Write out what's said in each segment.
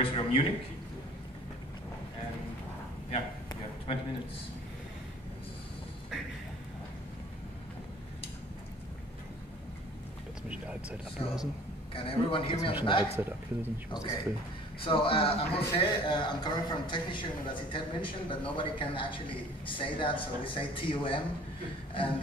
University of Munich. And yeah, you have 20 minutes. So, can everyone hear me on the back? Okay. So I'm Jose. I'm coming from Technische Universität München, but nobody can actually say that, so we say TUM. And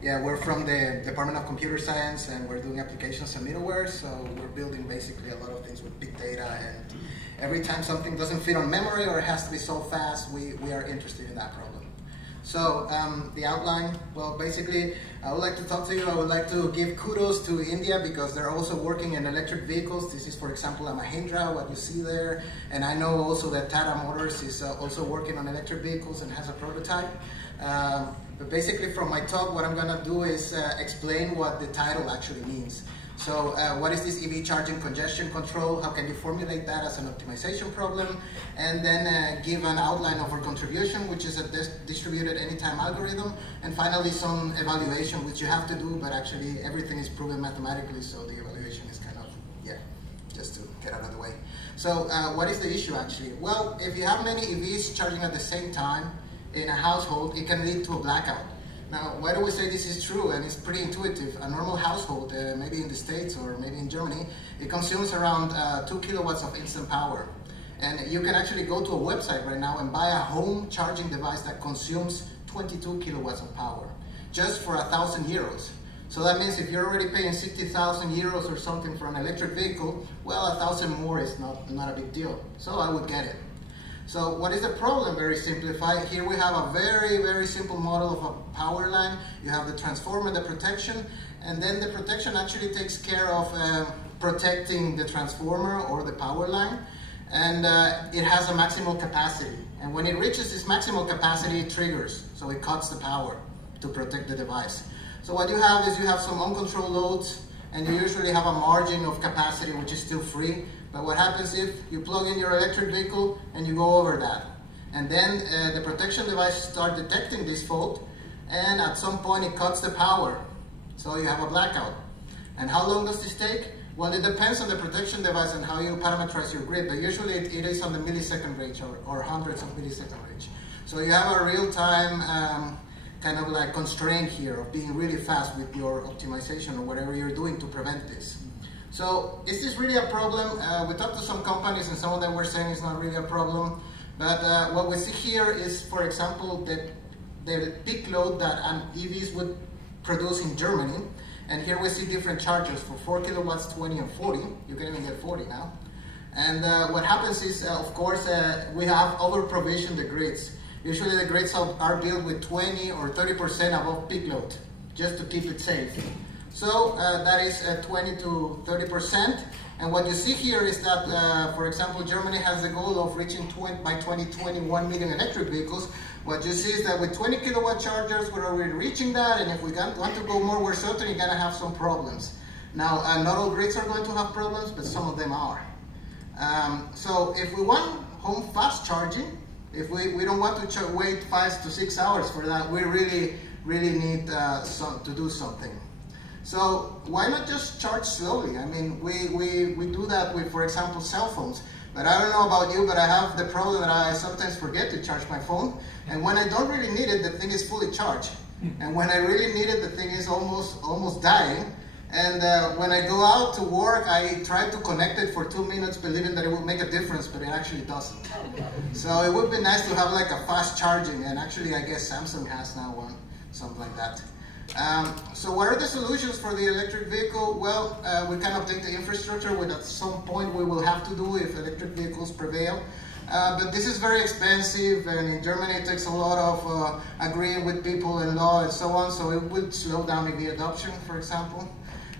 yeah, we're from the Department of Computer Science, and we're doing applications and middleware. So we're building basically a lot of things with big data, and every time something doesn't fit on memory or it has to be so fast, we are interested in that problem. So the outline, well, basically, I would like to talk to you. I would like to give kudos to India because they're also working in electric vehicles. This is, for example, a Mahindra, what you see there. And I know also that Tata Motors is also working on electric vehicles and has a prototype. But basically, from my talk, what I'm going to do is explain what the title actually means. So what is this EV charging congestion control? How can you formulate that as an optimization problem? And then give an outline of our contribution, which is a distributed anytime algorithm. And finally, some evaluation, which you have to do, but actually everything is proven mathematically, so the evaluation is kind of, yeah, just to get out of the way. So what is the issue actually? Well, if you have many EVs charging at the same time in a household, it can lead to a blackout. Now, why do we say this is true? And it's pretty intuitive. A normal household, maybe in the States or maybe in Germany, it consumes around 2 kilowatts of instant power. And you can actually go to a website right now and buy a home charging device that consumes 22 kilowatts of power, just for 1,000 euros. So that means if you're already paying 60,000 euros or something for an electric vehicle, well, 1,000 more is not a big deal. So I would get it. So what is the problem? Very simplified. Here we have a very, very simple model of a power line. You have the transformer, the protection, and then the protection actually takes care of protecting the transformer or the power line. And it has a maximal capacity. And when it reaches this maximal capacity, it triggers. So it cuts the power to protect the device. So what you have is you have some uncontrolled loads, and you usually have a margin of capacity which is still free. But what happens if you plug in your electric vehicle and you go over that? And then the protection device starts detecting this fault, and at some point it cuts the power. So you have a blackout. And how long does this take? Well, it depends on the protection device and how you parameterize your grid, but usually it is on the millisecond range or hundreds of millisecond range. So you have a real-time kind of like constraint here of being really fast with your optimization or whatever you're doing to prevent this. So is this really a problem? We talked to some companies and some of them were saying it's not really a problem. But what we see here is, for example, the peak load that EVs would produce in Germany. And here we see different chargers for 4 kilowatts, 20 and 40. You can even get 40 now. And what happens is, of course, we have over-provisioned the grids. Usually the grids are built with 20 or 30% above peak load, just to keep it safe. So that is 20 to 30%. And what you see here is that, for example, Germany has the goal of reaching by 2020 1 million electric vehicles. What you see is that with 20 kilowatt chargers, we're already reaching that. And if we want to go more, we're certainly going to have some problems. Now, not all grids are going to have problems, but some of them are. So if we want home fast charging, if we don't want to wait 5 to 6 hours for that, we really need to do something. So why not just charge slowly? I mean, we do that with, for example, cell phones. But I don't know about you, but I have the problem that I sometimes forget to charge my phone. And when I don't really need it, the thing is fully charged. And when I really need it, the thing is almost dying. And when I go out to work, I try to connect it for 2 minutes, believing that it will make a difference, but it actually doesn't. So it would be nice to have like a fast charging, and actually I guess Samsung has now one, something like that. So what are the solutions for the electric vehicle? Well, we can update the infrastructure, which at some point we will have to do if electric vehicles prevail. But this is very expensive, and in Germany it takes a lot of agreeing with people and law and so on, so it would slow down EV adoption, for example.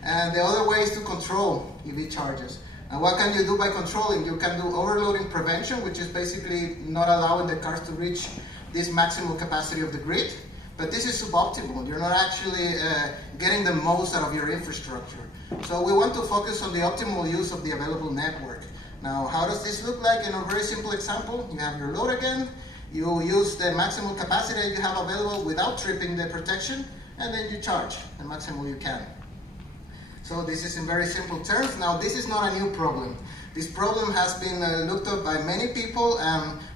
And the other way is to control EV charges. And what can you do by controlling? You can do overloading prevention, which is basically not allowing the cars to reach this maximal capacity of the grid. But this is suboptimal. You're not actually getting the most out of your infrastructure. So we want to focus on the optimal use of the available network. Now, how does this look like? In a very simple example, you have your load again. You use the maximal capacity that you have available without tripping the protection, and then you charge the maximum you can. So this is in very simple terms. Now, this is not a new problem. This problem has been looked up by many people.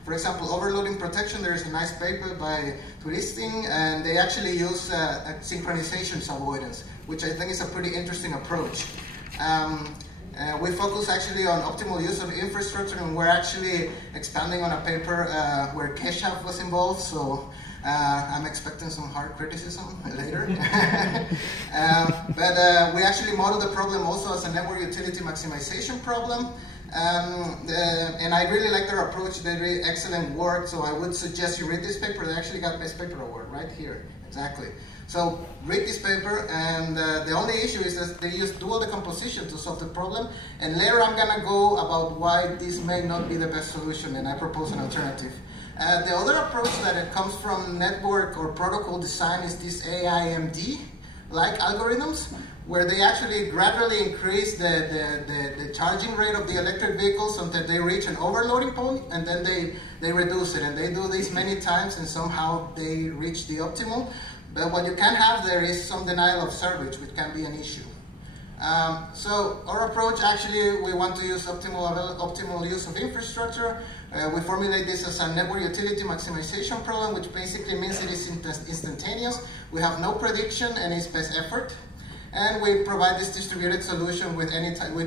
For example, overloading protection, there is a nice paper by Turisting, and they actually use synchronizations avoidance, which I think is a pretty interesting approach. We focus actually on optimal use of infrastructure, and we're actually expanding on a paper where Keshav was involved, so I'm expecting some hard criticism later. But we actually model the problem also as a network utility maximization problem. And I really like their approach. They did excellent work, so I would suggest you read this paper. They actually got Best Paper Award right here, exactly. So read this paper, and the only issue is that they use dual decomposition to solve the problem, and later I'm gonna go about why this may not be the best solution, and I propose an alternative. The other approach that it comes from network or protocol design is this AIMD-like algorithms, where they actually gradually increase the charging rate of the electric vehicles until they reach an overloading point, and then they reduce it. And they do this many times, and somehow they reach the optimal. But what you can have there is some denial of service, which can be an issue. So our approach, actually, we want to use optimal use of infrastructure. We formulate this as a network utility maximization problem, which basically means it is instantaneous. We have no prediction, and it's best effort. And we provide this distributed solution with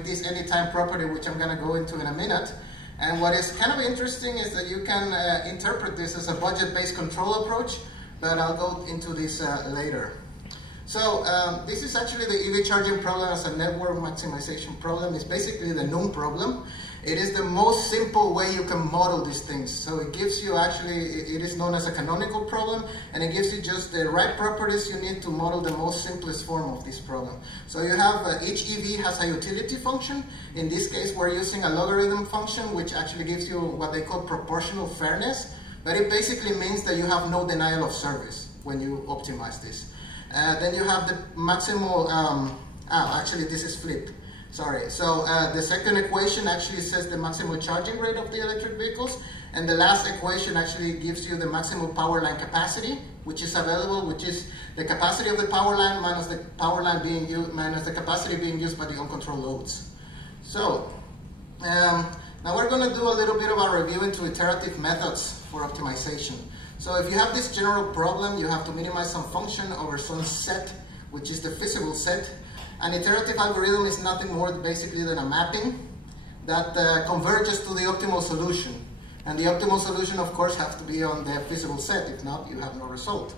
this anytime property, which I'm going to go into in a minute. And what is kind of interesting is that you can interpret this as a budget-based control approach, but I'll go into this later. So this is actually the EV charging problem as a network maximization problem. It's basically the NUM problem. It is the most simple way you can model these things. So it gives you actually, it is known as a canonical problem, and it gives you just the right properties you need to model the most simplest form of this problem. So you have, each EV has a utility function. In this case, we're using a logarithm function, which actually gives you what they call proportional fairness. But it basically means that you have no denial of service when you optimize this. Then you have the maximal, actually this is flipped. Sorry, so the second equation actually says the maximal charging rate of the electric vehicles, and the last equation actually gives you the maximal power line capacity, which is available, which is the capacity of the power line minus the power line being used, minus the capacity being used by the uncontrolled loads. So, now we're going to do a little bit of a review into iterative methods for optimization. So if you have this general problem, you have to minimize some function over some set, which is the feasible set. An iterative algorithm is nothing more basically than a mapping that converges to the optimal solution. And the optimal solution, of course, has to be on the feasible set. If not, you have no result.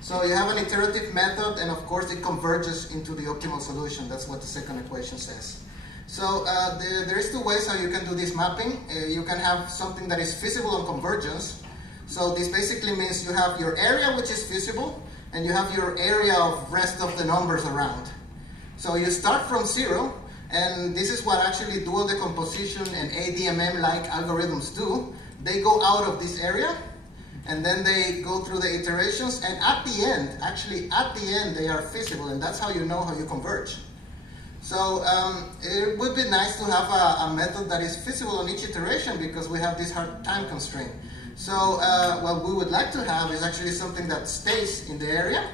So you have an iterative method, and of course it converges into the optimal solution. That's what the second equation says. So there is two ways how you can do this mapping. You can have something that is feasible on convergence. So this basically means you have your area, which is feasible, and you have your area of rest of the numbers around. So you start from 0, and this is what actually dual decomposition and ADMM-like algorithms do. They go out of this area, and then they go through the iterations, and at the end, actually at the end, they are feasible, and that's how you know how you converge. So it would be nice to have a method that is feasible on each iteration, because we have this hard time constraint. So what we would like to have is actually something that stays in the area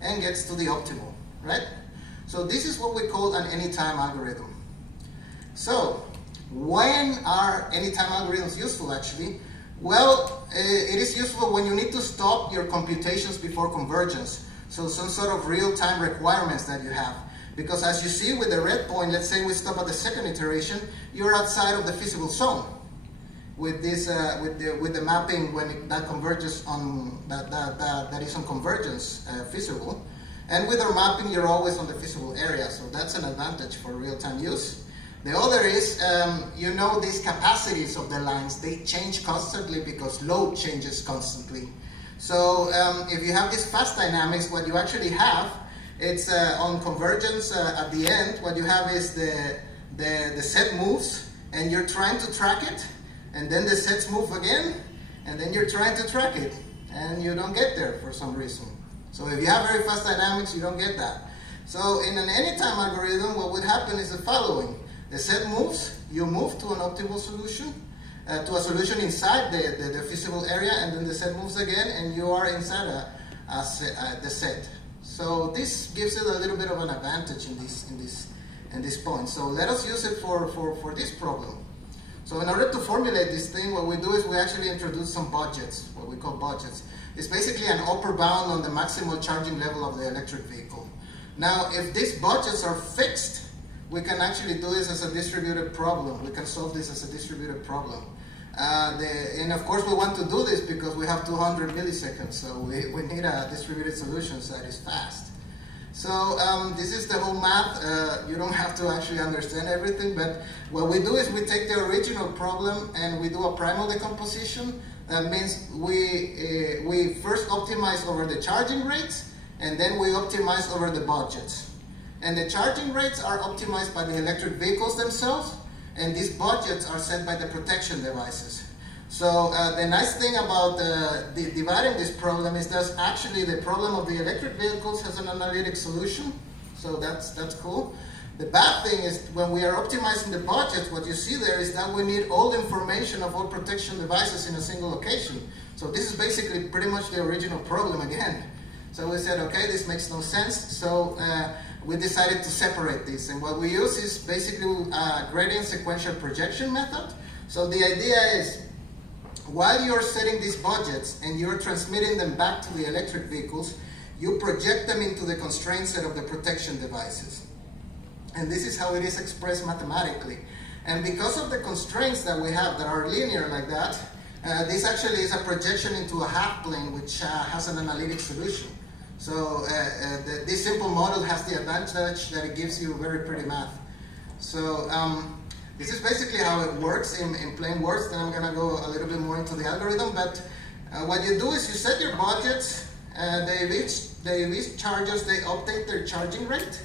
and gets to the optimal, right? So this is what we call an anytime algorithm. So when are anytime algorithms useful actually? Well, it is useful when you need to stop your computations before convergence. So some sort of real-time requirements that you have. Because as you see with the red point, let's say we stop at the second iteration, you're outside of the feasible zone. With this, with the mapping when that converges on that is on convergence feasible. And with our mapping, you're always on the feasible area, so that's an advantage for real-time use. The other is, you know, these capacities of the lines, they change constantly because load changes constantly. So if you have this fast dynamics, what you actually have, it's on convergence at the end, what you have is the set moves, and you're trying to track it, and then the sets move again, and then you're trying to track it, and you don't get there for some reason. So if you have very fast dynamics, you don't get that. So in an anytime algorithm, what would happen is the following. The set moves, you move to an optimal solution, to a solution inside the feasible area, and then the set moves again, and you are inside the set. So this gives it a little bit of an advantage in this and this point. So let us use it for this problem. So in order to formulate this thing, what we do is we actually introduce some budgets, what we call budgets. It's basically an upper bound on the maximal charging level of the electric vehicle. Now, if these budgets are fixed, we can actually do this as a distributed problem. We can solve this as a distributed problem. And of course, we want to do this because we have 200 milliseconds, so we need a distributed solution that is fast. So this is the whole math. You don't have to actually understand everything, but what we do is we take the original problem and we do a primal decomposition. That means we first optimize over the charging rates, and then we optimize over the budgets. And the charging rates are optimized by the electric vehicles themselves, and these budgets are set by the protection devices. So the nice thing about dividing this problem is that actually the problem of the electric vehicles has an analytic solution. So that's cool. The bad thing is when we are optimizing the budgets, what you see there is that we need all the information of all protection devices in a single location. So this is basically pretty much the original problem again. So we said, okay, this makes no sense. So we decided to separate this. And what we use is basically a gradient sequential projection method. So the idea is, while you're setting these budgets and you're transmitting them back to the electric vehicles, you project them into the constraint set of the protection devices. And this is how it is expressed mathematically. And because of the constraints that we have that are linear like that, this actually is a projection into a half plane which has an analytic solution. So this simple model has the advantage that it gives you very pretty math. So this is basically how it works in plain words. Then I'm going to go a little bit more into the algorithm. But what you do is you set your budgets. These chargers, they update their charging rate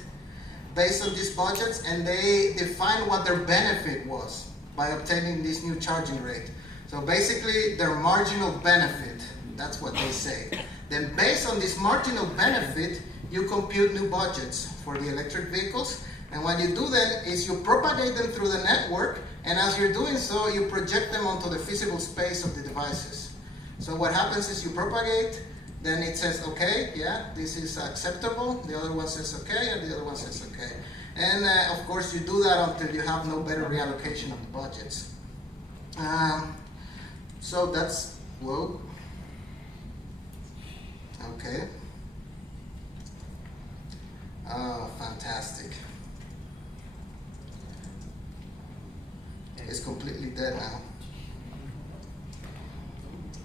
based on these budgets, and they define what their benefit was by obtaining this new charging rate. So basically, their marginal benefit, that's what they say. Then based on this marginal benefit, you compute new budgets for the electric vehicles. And what you do then is you propagate them through the network, and as you're doing so, you project them onto the physical space of the devices. So what happens is you propagate, then it says, okay, yeah, this is acceptable. The other one says okay, and the other one says okay. And of course, you do that until you have no better reallocation of the budgets. So that's, whoa. Okay. Oh, fantastic. It's completely dead now.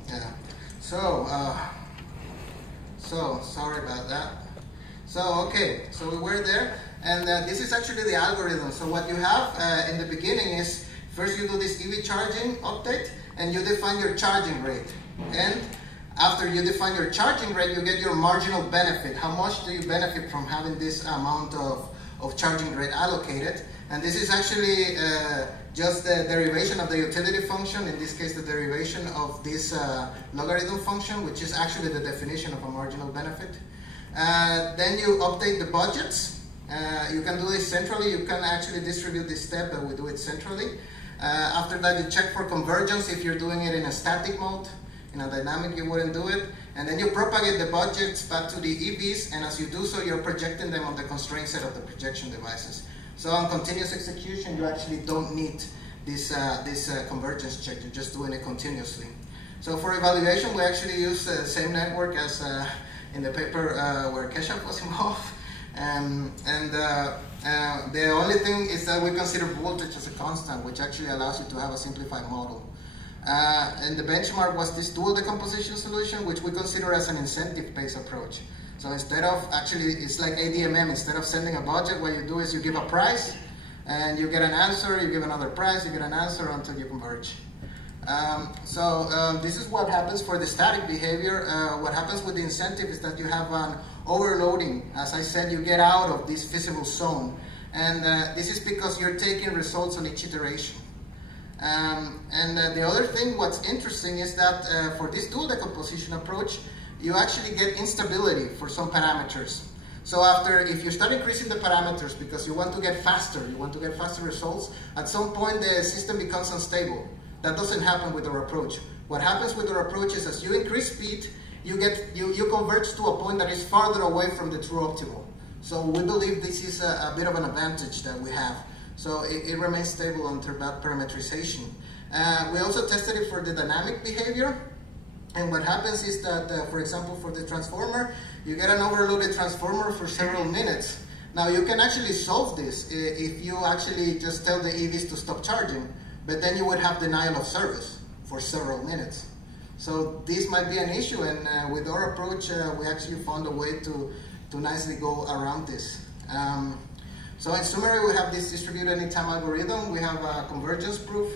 Yeah. So sorry about that. So, okay, so we were there, and this is actually the algorithm. So what you have in the beginning is, first you do this EV charging update, and you define your charging rate. And after you define your charging rate, you get your marginal benefit. How much do you benefit from having this amount of charging rate allocated? And this is actually just the derivation of the utility function, in this case the derivation of this logarithm function, which is actually the definition of a marginal benefit. Then you update the budgets. You can do this centrally. You can actually distribute this step, but we do it centrally. After that, you check for convergence if you're doing it in a static mode. In a dynamic, you wouldn't do it. And then you propagate the budgets back to the EVs, and as you do so, you're projecting them on the constraint set of the projection devices. So on continuous execution, you actually don't need this convergence check. You're just doing it continuously. So for evaluation, we actually use the same network as in the paper where Keshav was involved. The only thing is that we consider voltage as a constant, which actually allows you to have a simplified model. And the benchmark was this dual decomposition solution, which we consider as an incentive-based approach. So instead of, actually, it's like ADMM. Instead of sending a budget, what you do is you give a price, and you get an answer, you give another price, you get an answer until you converge. This is what happens for the static behavior. What happens with the incentive is that you have an overloading. As I said, you get out of this visible zone. And this is because you're taking results on each iteration. The other thing, what's interesting is that for this dual decomposition approach, you actually get instability for some parameters. So if you start increasing the parameters because you want to get faster results, at some point the system becomes unstable. That doesn't happen with our approach. What happens with our approach is as you increase speed, you converge to a point that is farther away from the true optimal. So we believe this is a bit of an advantage that we have. So it remains stable under that parameterization. We also tested it for the dynamic behavior. And what happens is that, for example, for the transformer, you get an overloaded transformer for several minutes. Now you can actually solve this if you actually just tell the EVs to stop charging, but then you would have denial of service for several minutes. So this might be an issue, and with our approach, we actually found a way to nicely go around this. So in summary, we have this distributed anytime algorithm. We have a convergence proof.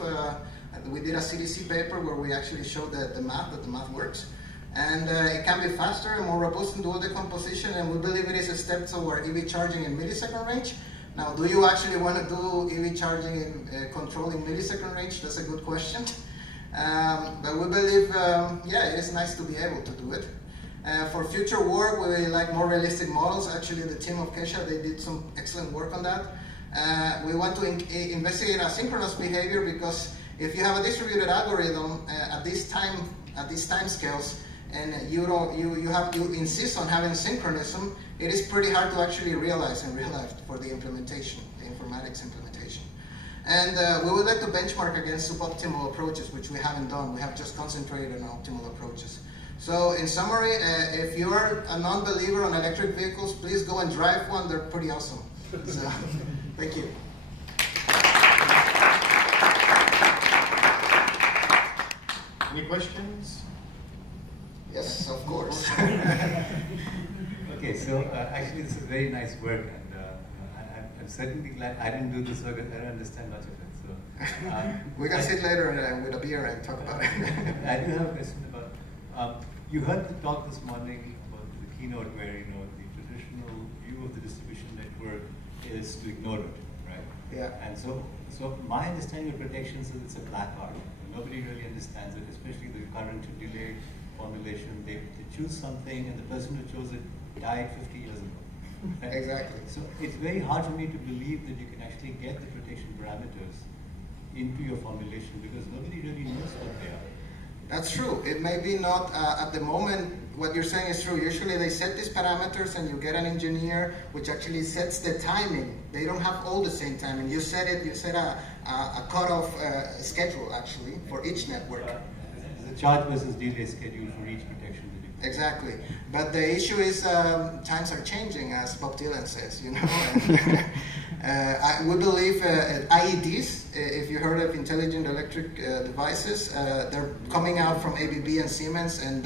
We did a CDC paper where we actually showed that the math works. And it can be faster and more robust in dual decomposition, and we believe it is a step toward EV charging in millisecond range. Now, do you actually want to do EV charging in controlling millisecond range? That's a good question. But we believe, yeah, it is nice to be able to do it. For future work, we like more realistic models. Actually, the team of Kesha, they did some excellent work on that. We want to investigate asynchronous behavior, because if you have a distributed algorithm at these time scales, and you insist on having synchronism, it is pretty hard to actually realize in real life for the implementation, the informatics implementation. And we would like to benchmark against suboptimal approaches, which we haven't done. We have just concentrated on optimal approaches. So in summary, if you're a non-believer on electric vehicles, please go and drive one. They're pretty awesome. So, thank you. Any questions? Yes, of course. Okay, so actually this is very nice work, and I'm certainly glad I didn't do this work. I don't understand much of it. So we can sit later with a beer and talk about it. I do have a question about, you heard the talk this morning about the keynote where, you know, the traditional view of the distribution network is to ignore it, right? Yeah. And so my understanding of protection is it's a black art. Nobody really understands it, especially the current delay formulation. They choose something, and the person who chose it died 50 years ago. Right? Exactly. So it's very hard for me to believe that you can actually get the protection parameters into your formulation, because nobody really knows what they are. That's true. It may be not at the moment. What you're saying is true. Usually they set these parameters, and you get an engineer which actually sets the timing. They don't have all the same timing. You set it. You set a cutoff schedule actually for each network. There's a charge versus delay schedule for each protection that you put. Exactly. But the issue is times are changing, as Bob Dylan says. You know. We believe IEDs. If you heard of intelligent electric devices, they're coming out from ABB and Siemens, and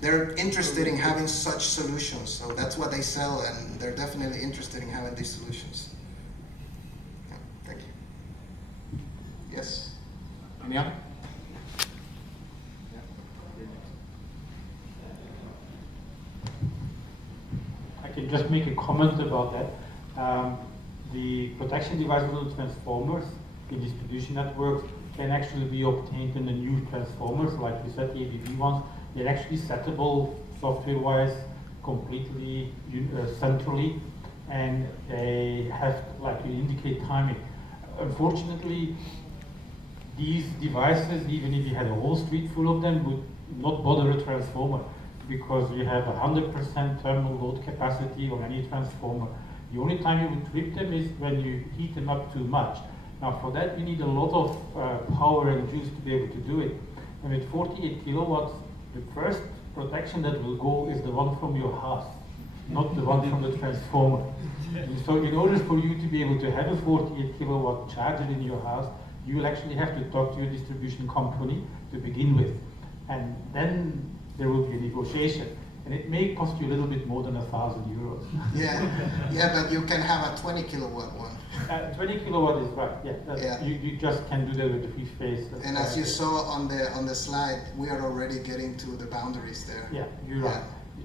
they're interested in having such solutions. So that's what they sell, and they're definitely interested in having these solutions. Yeah, thank you. Yes? Any other? I can just make a comment about that. The protection devices on the transformers in distribution networks can actually be obtained in the new transformers, like we said, the ABB ones. They're actually settable software-wise, completely centrally, and they have, like you indicate, timing. Unfortunately, these devices, even if you had a whole street full of them, would not bother a transformer, because you have 100% terminal load capacity on any transformer. The only time you would trip them is when you heat them up too much. Now for that you need a lot of power and juice to be able to do it. And with 48 kilowatts, the first protection that will go is the one from your house, not the one from the transformer. And so in order for you to be able to have a 48 kilowatt charger in your house, you will actually have to talk to your distribution company to begin with. And then there will be a negotiation. And it may cost you a little bit more than €1,000. Yeah, but you can have a 20 kilowatt one. 20 kilowatt is right. Yeah, you just can do that with the free space. And as you saw on the slide, we are already getting to the boundaries there. Yeah, you're right.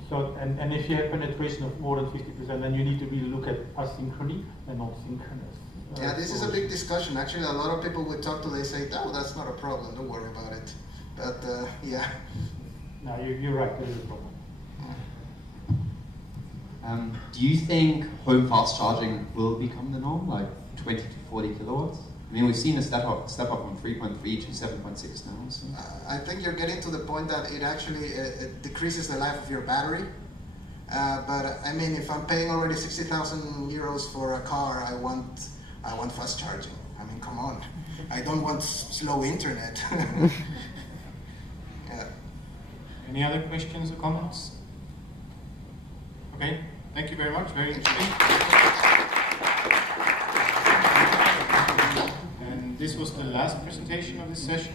So and if you have penetration of more than 50%, then you need to really look at asynchrony and not synchronous. Yeah, this is a big discussion. Actually, a lot of people we talk to, they say, "Oh, that's not a problem. Don't worry about it." But yeah. No, you're right. There is a problem. Do you think home fast charging will become the norm, like 20 to 40 kilowatts? I mean, we've seen a step up from 3.3 to 7.6 now. So. I think you're getting to the point that it actually it decreases the life of your battery. But I mean, if I'm paying already 60,000 euros for a car, I want fast charging. I mean, come on. I don't want slow internet. Yeah. Any other questions or comments? Okay, thank you very much. Very interesting. And this was the last presentation of this session.